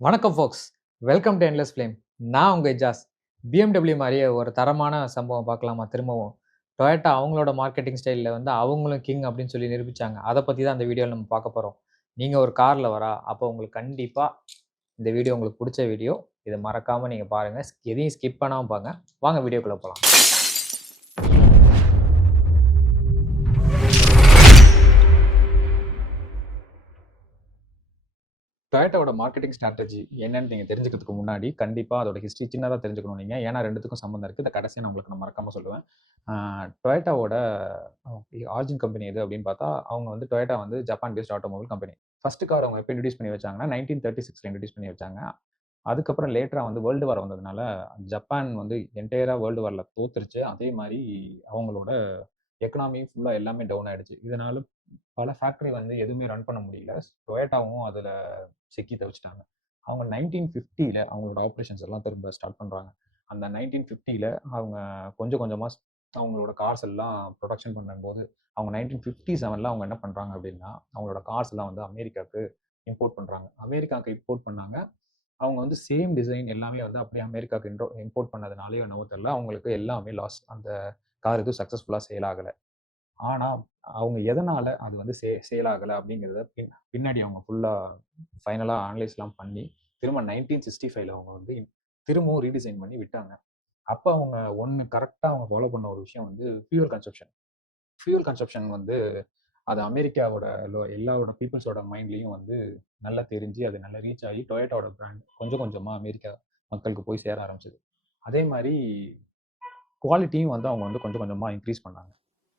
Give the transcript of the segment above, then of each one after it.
வணக்கம் folks welcome to endless flame நான் உங்கள் எஜாஸ் பிஎம்டபிள்யூ மாதிரியே ஒரு தரமான சம்பவம் பார்க்கலாமா? திரும்பவும். டொயட்டா அவங்களோட மார்க்கெட்டிங் ஸ்டைலில் வந்து அவங்களும் கிங் அப்படின்னு சொல்லி நிரூபித்தாங்க அதை பற்றி தான் அந்த வீடியோவில் நம்ம பார்க்க போகிறோம் நீங்கள் ஒரு காரில் வரா அப்போ உங்களுக்கு கண்டிப்பாக இந்த வீடியோ உங்களுக்கு பிடிச்ச வீடியோ. இதை மறக்காமல் நீங்கள் பாருங்கள் எதையும் ஸ்கிப் பண்ணாமல் பாருங்க. வாங்க வீடியோக்குள்ளே போகலாம் டொயட்டோட மார்க்கெட்டிங் ஸ்ட்ராட்டஜி என்னன்னு நீங்கள் தெரிஞ்சுக்கிறதுக்கு முன்னாடி கண்டிப்பாக அதோட ஹிஸ்ட்ரி சின்னதாக தெரிஞ்சுக்கணும் நீங்கள் ஏன்னா ரெண்டுத்துக்கும் சம்மந்தம் இருக்குது இந்த கடைசியை நான் உங்களுக்கு நான் மறக்காமல் சொல்லுவேன். டொயேட்டாவோட ஆர்ஜின் கம்பெனி எது அப்படின்னு பார்த்தா அவங்க வந்து டொயட்டா வந்து Japan based automobile company first car அவங்க எப்போ இன்ட்ரடியூஸ் பண்ணி வச்சாங்கன்னா நைன்டீன் தேர்ட்டி சிக்ஸில் இன்ட்ரடியூஸ் பண்ணி வச்சாங்க. அதுக்கப்புறம் லேட்டராக வந்து வேர்ல்டு வார் வந்ததுனால ஜப்பான் வந்து என்டையராக வேர்ல்டு வாரில் தோத்துருச்சு. அதே மாதிரி அவங்களோட எக்கனாமி ஃபுல்லாக எல்லாமே டவுன் ஆயிடுச்சு. இதனால பல ஃபேக்ட்ரி வந்து எதுவுமே ரன் பண்ண முடியல. டொயேட்டாவும் அதில் சிக்கி தவிச்சிட்டாங்க. அவங்க நைன்டீன் ஃபிஃப்டியில் அவங்களோட ஆப்ரேஷன்ஸ் எல்லாம் திரும்ப ஸ்டார்ட் பண்ணுறாங்க அந்த நைன்டீன் ஃபிஃப்டியில் அவங்க கொஞ்சம் கொஞ்சமாக அவங்களோட கார்ஸ் எல்லாம் ப்ரொடக்ஷன் பண்ணும்போது அவங்க நைன்டீன் ஃபிஃப்டி செவனில் அவங்க என்ன பண்ணுறாங்க அப்படின்னா அவங்களோட கார்ஸ் எல்லாம் வந்து அமெரிக்காவுக்கு இம்போர்ட் பண்ணுறாங்க அமெரிக்காவுக்கு இம்போர்ட் பண்ணாங்க. அவங்க வந்து சேம் டிசைன் எல்லாமே வந்து அப்படியே அமெரிக்காவுக்கு இன்ட்ரோ இம்போர்ட் பண்ணதுனாலே என்னவோ தெரியல அவங்களுக்கு எல்லாமே லாஸ் அந்த கார் எதுவும் சக்ஸஸ்ஃபுல்லாக சேல் ஆகலை. ஆனால் அவங்க எதனால் அது வந்து சே சேல் ஆகலை அப்படிங்கிறத பின் பின்னாடி அவங்க ஃபுல்லாக ஃபைனலாக அனலைஸ்லாம் பண்ணி திரும்ப நைன்டீன் சிக்ஸ்டி ஃபைவ்ல அவங்க வந்து திரும்பவும் ரீடிசைன் பண்ணி விட்டாங்க. அப்போ அவங்க ஒன்று கரெக்டாக அவங்க ஃபாலோ பண்ண ஒரு விஷயம் வந்து ஃபியூல் கன்சப்ஷன் ஃபியூல் கன்சப்ஷன் வந்து அது அமெரிக்காவோட எல்லாரோட பீப்புள்ஸோட மைண்ட்லேயும் வந்து நல்லா தெரிஞ்சு அது நல்லா ரீச் ஆகி டொயேட்டாவோட பிராண்ட் கொஞ்சம் கொஞ்சமாக அமெரிக்கா மக்களுக்கு போய் சேர ஆரம்பிச்சது. அதே மாதிரி குவாலிட்டியும் வந்து அவங்க வந்து கொஞ்சம் கொஞ்சமாக இன்க்ரீஸ் பண்ணாங்க.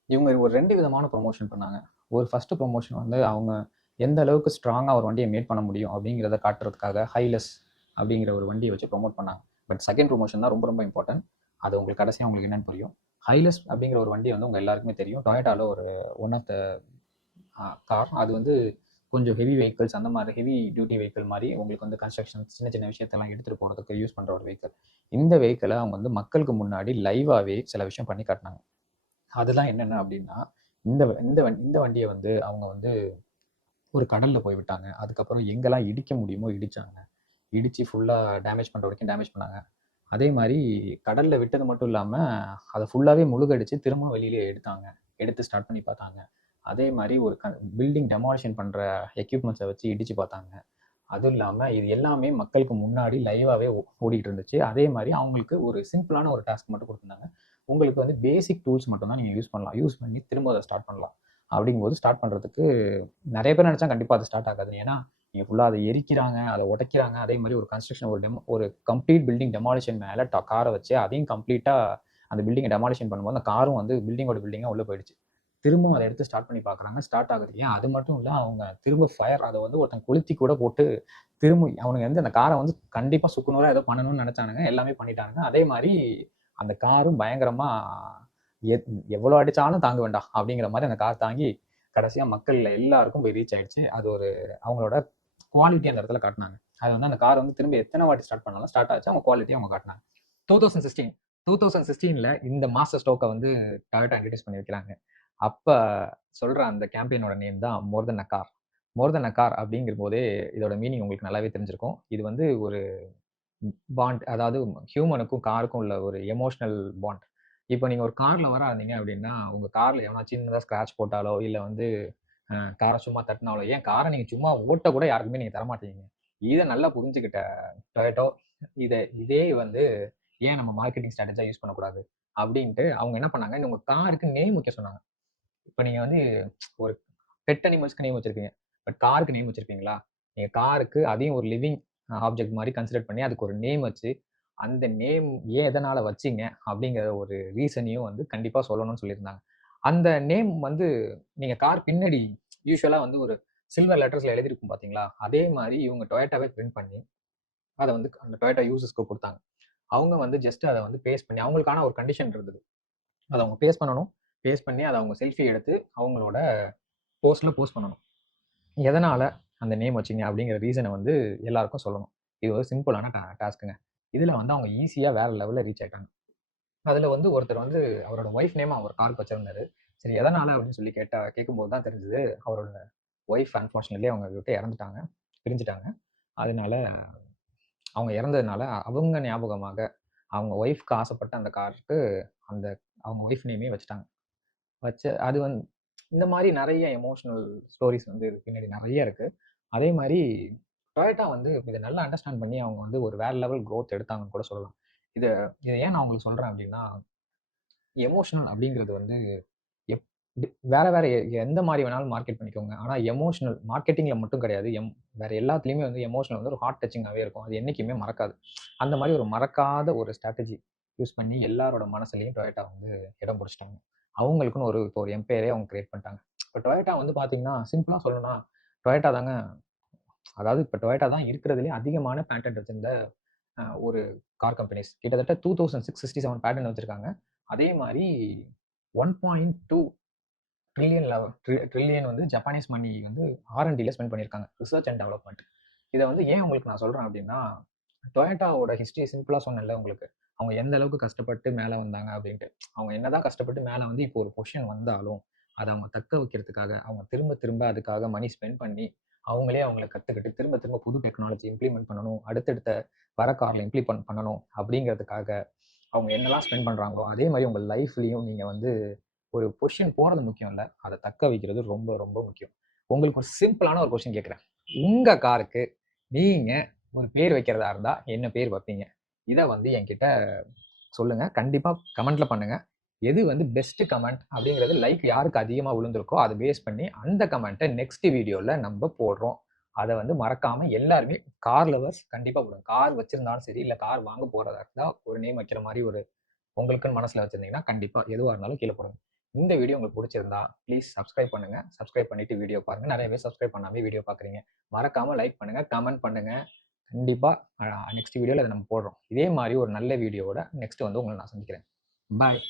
இவங்க ஒரு ரெண்டு விதமான ப்ரொமோஷன் பண்ணாங்க. ஒரு ஃபர்ஸ்ட் ப்ரொமோஷன் வந்து அவங்க எந்த அளவுக்கு ஸ்ட்ராங்காக ஒரு வண்டியை மேட் பண்ண முடியும் அப்படிங்கிறத காட்டுறதுக்காக ஹைலஸ் அப்படிங்கிற ஒரு வண்டியை வச்சு ப்ரொமோட் பண்ணாங்க. பட் செகண்ட் ப்ரொமோஷன் தான் ரொம்ப ரொம்ப இம்பார்ட்டன்ட் அது உங்களுக்கு கடைசியாக உங்களுக்கு என்னென்னு புரியும். ஹைலஸ் அப்படிங்கிற ஒரு வண்டி வந்து உங்கள் எல்லாருக்குமே தெரியும். டொயேட்டாவில் ஒரு ஒன் ஆஃப் த கார் அது வந்து கொஞ்சம் ஹெவி வெஹிக்கிள்ஸ் அந்த மாதிரி ஹெவி டியூட்டி வெஹிக்கிள் மாதிரி உங்களுக்கு வந்து கன்ஸ்ட்ரக்ஷன் சின்ன சின்ன விஷயத்தெல்லாம் எடுத்துகிட்டு போகிறதுக்கு யூஸ் பண்ணுற ஒரு வெஹிக்கிள் இந்த வெஹிக்கிளை அவங்க வந்து மக்களுக்கு முன்னாடி லைவாகவே சில விஷயம் பண்ணி காட்டினாங்க. அதெல்லாம் என்னென்ன அப்படின்னா இந்த இந்த வண்டி இந்த வண்டியை வந்து அவங்க வந்து ஒரு கடலில் போய் விட்டாங்க. அதுக்கப்புறம் எங்கெல்லாம் இடிக்க முடியுமோ இடித்தாங்க இடித்து ஃபுல்லாக டேமேஜ் பண்ணுற வரைக்கும் டேமேஜ் பண்ணாங்க. அதே மாதிரி கடலில் விட்டது மட்டும் இல்லாமல் அதை ஃபுல்லாகவே முழுகடிச்சு திரும்ப வெளியிலே எடுத்தாங்க. எடுத்து ஸ்டார்ட் பண்ணி பார்த்தாங்க. அதே மாதிரி ஒரு க பில்டிங் டெமாலிஷன் பண்ணுற எக்யூப்மெண்ட்ஸை வச்சு இடித்து பார்த்தாங்க. அதுவும் இல்லாமல் இது எல்லாமே மக்களுக்கு முன்னாடி லைவாகவே ஓடிட்டு இருந்துச்சு. அதே மாதிரி அவங்களுக்கு ஒரு சிம்பிளான ஒரு டாஸ்க் மட்டும் கொடுத்துருந்தாங்க. உங்களுக்கு வந்து பேசிக் டூல்ஸ் மட்டும் தான் நீங்கள் யூஸ் பண்ணலாம். யூஸ் பண்ணி திரும்ப அதை ஸ்டார்ட் பண்ணலாம். அப்படிங்கும்போது ஸ்டார்ட் பண்ணுறதுக்கு நிறைய பேர் நினச்சா கண்டிப்பாக அது ஸ்டார்ட் ஆகாது ஏன்னா நீங்கள் ஃபுல்லாக அதை எரிக்கிறாங்க அதை உடைக்கிறாங்க. அதே மாதிரி ஒரு கன்ஸ்ட்ரக்ஷன் ஒரு டெமோ ஒரு கம்ப்ளீட் பில்டிங் டெமாலிஷன் மேலே காரை வச்சு அதையும் கம்ப்ளீட்டாக அந்த பில்டிங்கை டெமாலிஷன் பண்ணும்போது அந்த காரும் வந்து பில்டிங்கோட பில்டிங்காக உள்ளே போயிடுச்சு. திரும்பவும் அதை எடுத்து ஸ்டார்ட் பண்ணி பார்க்குறாங்க. ஸ்டார்ட் ஆகுது. ஏன்? அது மட்டும் இல்லை அவங்க திரும்ப ஃபயர் அதை வந்து ஒருத்தன் கொளுத்தி கூட போட்டு திரும்ப அவனுங்க வந்து அந்த காரை வந்து கண்டிப்பாக சுக்குநூறாக ஏதோ பண்ணணும்னு நினச்சானுங்க. எல்லாமே பண்ணிட்டானுங்க. அதே மாதிரி அந்த காரும் பயங்கரமாக எவ்வளோ அடித்தாலும் தாங்க வேண்டாம் அப்படிங்கிற மாதிரி அந்த கார் தாங்கி கடைசியாக மக்கள் எல்லாருக்கும் போய் ரீச் ஆயிடுச்சு. அது ஒரு அவங்களோட குவாலிட்டி அந்த இடத்துல காட்டினாங்க. அது வந்து அந்த கார் வந்து திரும்ப எத்தனை வாட்டி ஸ்டார்ட் பண்ணாலும் ஸ்டார்ட் ஆச்சு அவங்க குவாலிட்டி அவங்க காட்டினாங்க. Two thousand sixteen two thousand சிக்ஸ்டீனில் இந்த மாஸ்டர் ஸ்டோக்கை வந்து டொயோட்டா இன்ட்ரடியூஸ் பண்ணி வைக்கிறாங்க. அப்போ சொல்கிற அந்த கேம்பெயினோட நேம் தான் மோர் தென் அ கார். மோர் தென் அ கார் அப்படிங்கிற போதே இதோட மீனிங் உங்களுக்கு நல்லாவே தெரிஞ்சிருக்கும். இது வந்து ஒரு பாண்ட் அதாவது ஹியூமனுக்கும் காருக்கும் உள்ள ஒரு எமோஷனல் பாண்ட் இப்போ நீங்கள் ஒரு காரில் வராதிங்க அப்படின்னா உங்கள் காரில் எவனா சின்னதாக ஸ்க்ராட்ச் போட்டாலோ இல்லை வந்து காரை சும்மா தட்டினாலோ ஏன் காரை நீங்கள் சும்மா ஓட்ட கூட யாருக்குமே நீங்கள் தரமாட்டீங்க. இதை நல்லா புரிஞ்சுக்கிட்ட டொயட்டோ இதை இதே வந்து ஏன் நம்ம மார்க்கெட்டிங் ஸ்ட்ராட்டஜியாக யூஸ் பண்ணக்கூடாது? அப்படின்ட்டு அவங்க என்ன பண்ணாங்க? உங்கள் காருக்கு நேம் வைக்க சொன்னாங்க. இப்போ நீங்கள் வந்து ஒரு பெட் அனிமல்ஸ்க்கு நேம் வச்சுருக்கீங்க. பட் காருக்கு நேம் வச்சுருக்கீங்களா? நீங்கள் காருக்கு அதையும் ஒரு லிவிங் ஆப்ஜெக்ட் மாதிரி கன்சிடர் பண்ணி அதுக்கு ஒரு நேம் வச்சு அந்த நேம் ஏன் எதனால் வச்சீங்க? அப்படிங்கிற ஒரு ரீசனையும் வந்து கண்டிப்பாக சொல்லணும்னு சொல்லியிருந்தாங்க. அந்த நேம் வந்து நீங்கள் கார் பின்னாடி யூஸ்வலாக வந்து ஒரு சில்வர் லெட்டர்ஸில் எழுதிருக்கும் பார்த்தீங்களா அதே மாதிரி இவங்க டொயேட்டாவே பிரிண்ட் பண்ணி அதை வந்து அந்த டொயேட்டா யூசஸ்க்கு கொடுத்தாங்க. அவங்க வந்து ஜஸ்ட் அதை வந்து பேஸ் பண்ணி அவங்களுக்கான ஒரு கண்டிஷன் இருந்தது. அதை அவங்க பேஸ் பண்ணணும். பேஸ் பண்ணி அதை அவங்க செல்ஃபி எடுத்து அவங்களோட போஸ்ட்டில் போஸ்ட் பண்ணணும். எதனால்? அந்த நேம் வச்சிங்க அப்படிங்கிற ரீசனை வந்து எல்லாருக்கும் சொல்லணும். இது ஒரு சிம்பிளான டா டாஸ்க்குங்க இதில் வந்து அவங்க ஈஸியாக வேறு லெவலில் ரீச் ஆயிட்டாங்க. அதில் வந்து ஒருத்தர் வந்து அவரோட ஒய்ஃப் நேம் அவர் கார் வச்சிருந்தாரு. சரி எதனால் அப்படின்னு சொல்லி கேட்டால் கேட்கும்போது தான் தெரிஞ்சது அவரோட ஒய்ஃப் அன்ஃபார்ச்சுனேட்லி அவங்க விட்டு இறந்துட்டாங்க பிரிஞ்சுட்டாங்க. அதனால அவங்க இறந்ததுனால அவங்க ஞாபகமாக அவங்க ஒய்ஃப்க்கு ஆசைப்பட்ட அந்த காருக்கு அந்த அவங்க ஒய்ஃப் நேமே வச்சுட்டாங்க. வச்ச அது வந்து இந்த மாதிரி நிறைய எமோஷனல் ஸ்டோரிஸ் வந்து பின்னாடி நிறைய இருக்குது அதே மாதிரி டொயோட்டா வந்து இதை நல்லா அண்டர்ஸ்டாண்ட் பண்ணி அவங்க வந்து ஒரு வேற லெவல் க்ரோத் எடுத்தாங்கன்னு கூட சொல்லலாம். இதை இதை ஏன் நான் உங்களுக்கு சொல்றேன் அப்படின்னா எமோஷனல் அப்படிங்கிறது வந்து எப் வேற வேற எந்த மாதிரி வேணாலும் மார்க்கெட் பண்ணிக்கோங்க. ஆனா எமோஷனல் மார்க்கெட்டிங்ல மட்டும் கிடையாது. எம் வேற எல்லாத்துலயுமே வந்து எமோஷனல் வந்து ஒரு ஹார்ட் டச்சிங்காகவே இருக்கும். அது என்றைக்குமே மறக்காது. அந்த மாதிரி ஒரு மறக்காத ஒரு ஸ்ட்ராட்டஜி யூஸ் பண்ணி எல்லாரோட மனசுலையும் டொயோட்டா வந்து இடம் பிடிச்சிட்டாங்க அவங்களுக்குன்னு ஒரு இப்போ ஒரு எம்பையரே அவங்க கிரியேட் பண்ணிட்டாங்க. இப்போ டொயோட்டா வந்து பார்த்தீங்கன்னா, சிம்பிளா சொல்லணும்னா, டொயோட்டா தாங்க அதாவது இப்போ டொயேட்டா தான் இருக்கிறதுலே அதிகமான பேட்டன்ட் வச்சிருந்த ஒரு கார் கம்பெனிஸ். கிட்டத்தட்ட 2667 பேட்டன்ட் வச்சுருக்காங்க அதே மாதிரி one point two trillion level trillion வந்து ஜப்பானீஸ் மணி வந்து ஆர்என்டியில் ஸ்பெண்ட் பண்ணியிருக்காங்க. ரிசர்ச் அண்ட் டெவலப்மெண்ட் இதை வந்து ஏன் உங்களுக்கு நான் சொல்கிறேன் அப்படின்னா டொயேட்டாவோட ஹிஸ்ட்ரி சிம்பிளாக சொன்னேன்ல உங்களுக்கு. அவங்க எந்த அளவுக்கு கஷ்டப்பட்டு மேலே வந்தாங்க அப்படின்ட்டு அவங்க என்னதான் கஷ்டப்பட்டு மேலே வந்து இப்போ ஒரு பொசிஷன் வந்தாலும், அதை அவங்க தக்க வைக்கிறதுக்காக, அவங்க திரும்ப திரும்ப அதுக்காக மணி ஸ்பெண்ட் பண்ணி, அவங்களே அவங்கள கற்றுக்கிட்டு திரும்ப திரும்ப புது டெக்னாலஜி இம்ப்ளிமெண்ட் பண்ணணும். அடுத்தடுத்த வர காரில் இம்ப்ளிமெண்ட் பண்ணணும் அப்படிங்கிறதுக்காக அவங்க என்னலாம் ஸ்பெண்ட் பண்ணுறாங்களோ அதே மாதிரி உங்கள் லைஃப்லேயும் நீங்கள் வந்து ஒரு கொஷின் போகிறது முக்கியம் இல்லை அதை தக்க வைக்கிறது ரொம்ப ரொம்ப முக்கியம். உங்களுக்கு ஒரு சிம்பிளான ஒரு கொஷின் கேட்குறேன் உங்கள் காருக்கு நீங்கள் ஒரு பேர் வைக்கிறதா இருந்தால் என்ன பேர் வைப்பீங்க? இதை வந்து என்கிட்ட சொல்லுங்கள் கண்டிப்பாக கமெண்ட்டில் பண்ணுங்கள் எது வந்து பெஸ்ட் கமெண்ட் அப்படிங்கிறது லைக் யாருக்கு அதிகமாக விழுந்திருக்கோ, அதை பேஸ் பண்ணி அந்த கமெண்ட்டை நெக்ஸ்ட் வீடியோவில் நம்ம போடுறோம். அதை வந்து மறக்காமல் எல்லாருமே கார் லவர்ஸ் கண்டிப்பாக போடுங்க. கார் வச்சுருந்தாலும் சரி, இல்லை கார் வாங்க போகிறதா இருந்தால் ஒரு நேம் வைக்கிற மாதிரி ஒரு உங்களுக்குன்னு மனசில் வச்சிருந்தீங்கன்னா, கண்டிப்பாக எதுவாக இருந்தாலும் கீழே போடுங்க. இந்த வீடியோ உங்களுக்கு பிடிச்சிருந்தா ப்ளீஸ் சப்ஸ்கிரைப் பண்ணுங்க. சப்ஸ்கிரைப் பண்ணிட்டு வீடியோ பாருங்க. நிறைய பேர் சப்ஸ்கிரைப் பண்ணாமே வீடியோ பார்க்குறீங்க. மறக்காம லைக் பண்ணுங்க, கமெண்ட் பண்ணுங்க. கண்டிப்பா நெக்ஸ்ட் வீடியோல அதை நம்ம போடுறோம். இதே மாதிரி ஒரு நல்ல வீடியோவோட நெக்ஸ்ட் வந்து உங்களை நான் சந்திக்கிறேன். பாய்.